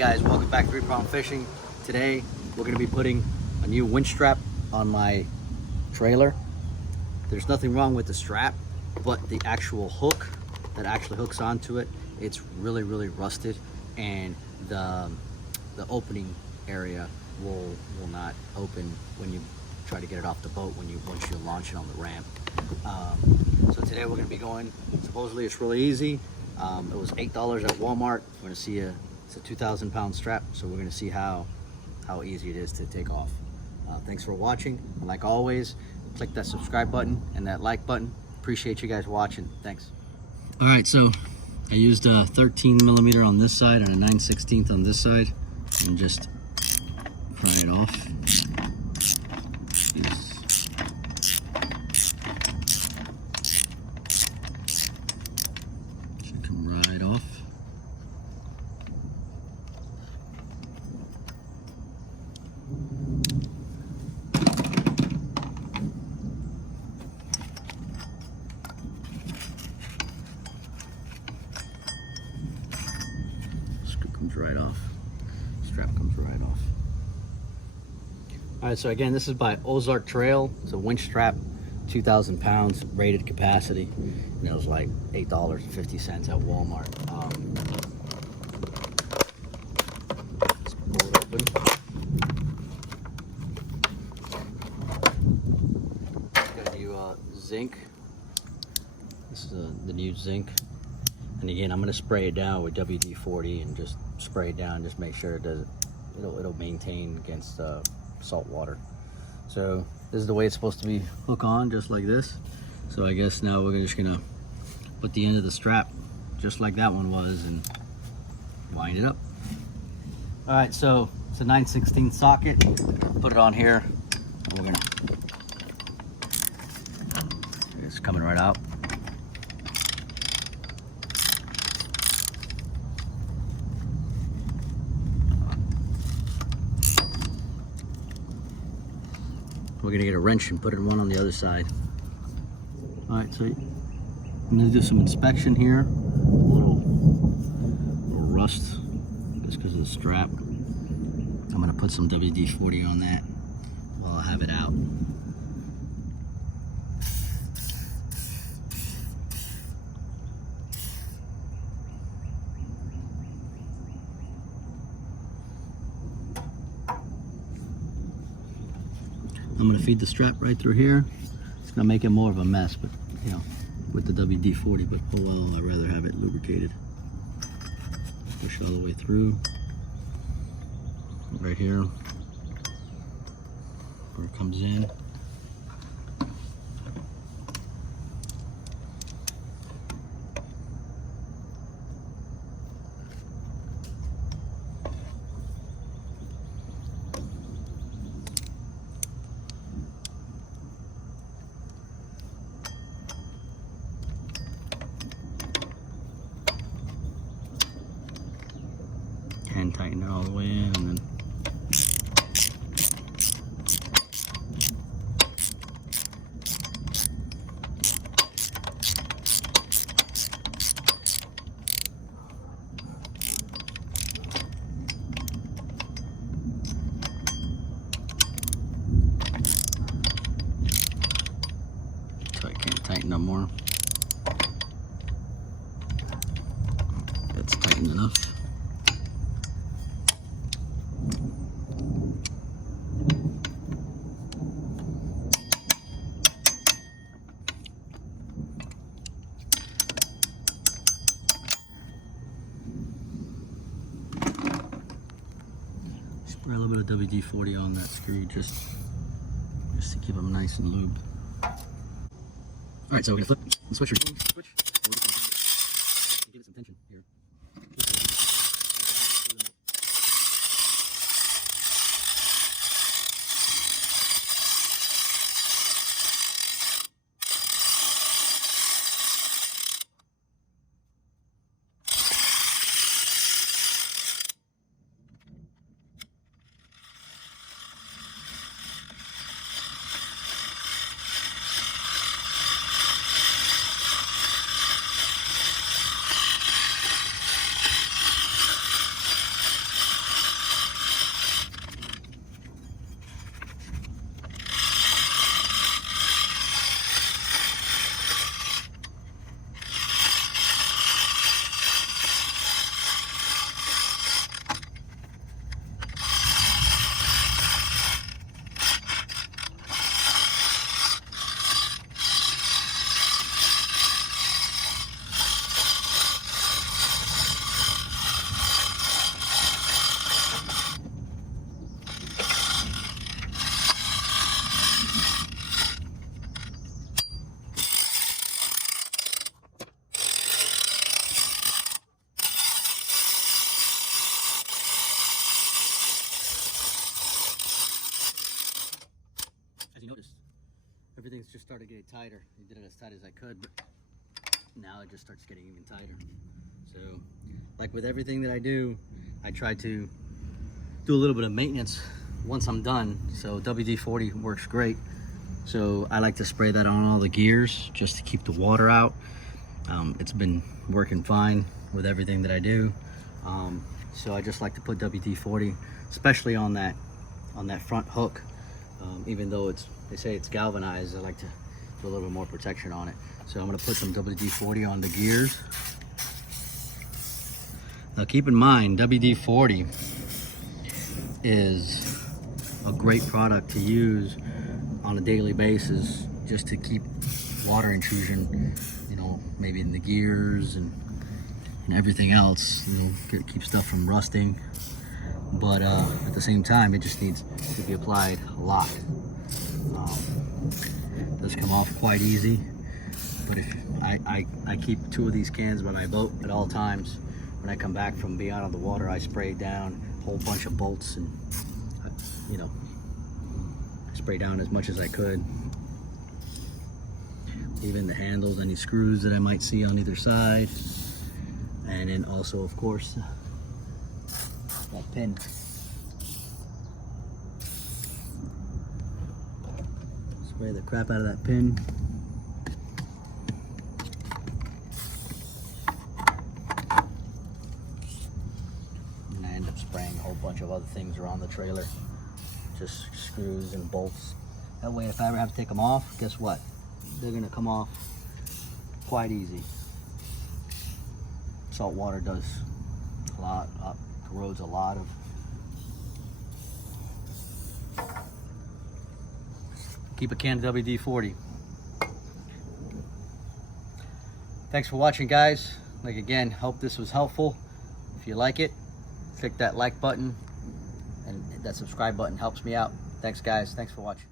guys, welcome back to 3-Prong Fishing. Today we're going to be putting a new winch strap on my trailer. There's nothing wrong with the strap, but the actual hook that actually hooks onto it, it's really rusted, and the opening area will not open when you try to get it off the boat once you launch it on the ramp. So today we're going to be going, supposedly it's really easy. It was $8 at Walmart. We're going to see it's a 2,000 pound strap, so we're going to see how easy it is to take off. Thanks for watching, and like always, click that subscribe button and that like button. Appreciate you guys watching. Thanks. All right, so I used a 13mm on this side and a 9/16 on this side, and just pry it off. Should come right off. Screw comes right off. Strap comes right off. All right, so again, this is by Ozark Trail. It's a winch strap, 2,000 pounds, rated capacity. And it was like $8.50 at Walmart. Let's pull it open. Got a new zinc. This is the new zinc. And again, I'm gonna spray it down with WD-40 and just spray it down, just make sure it'll maintain against salt water. So this is the way it's supposed to be hook on, just like this. So I guess now we're just gonna put the end of the strap just like that one was and wind it up. All right, so it's a 9/16 socket. Put it on here. We're gonna, it's coming right out. We're gonna get a wrench and put it one on the other side. All right, so I'm gonna do some inspection here. A little rust just because of the strap. I'm gonna put some WD-40 on that while I have it out. I'm gonna feed the strap right through here. It's gonna make it more of a mess, but you know, with the WD-40, but oh well, I'd rather have it lubricated. Push it all the way through. Right here, where it comes in. And tighten it all the way in, and then so I can't tighten no more. That's tightened enough. Spray a little bit of WD-40 on that screw just to keep them nice and lubed. All right, so we're gonna flip the switch. Switch. Give it some tension here. everything's just started getting tighter. I did it as tight as I could, but now it just starts getting even tighter. So, like with everything that I do, I try to do a little bit of maintenance once I'm done. So WD-40 works great. So I like to spray that on all the gears just to keep the water out. It's been working fine with everything that I do. So I just like to put WD-40, especially on that front hook. Even though they say it's galvanized, I like to do a little bit more protection on it. So I'm gonna put some WD-40 on the gears. Now keep in mind, WD-40 is a great product to use on a daily basis just to keep water intrusion, you know, maybe in the gears and everything else, you know, keep stuff from rusting. But at the same time, it just needs to be applied a lot. It does come off quite easy, but if I keep 2 of these cans by my boat at all times. When I come back from being out of the water, I spray down a whole bunch of bolts, and you know, I spray down as much as I could. Even the handles, any screws that I might see on either side, and then also, of course, that pin. Spray the crap out of that pin. And I end up spraying a whole bunch of other things around the trailer. Just screws and bolts. That way, if I ever have to take them off, guess what? They're gonna come off quite easy. Salt water does a lot, corrodes a lot of. Keep a can of WD-40. Thanks for watching, guys. Like again, hope this was helpful. If you like it, click that like button, and that subscribe button helps me out. Thanks, guys. Thanks for watching.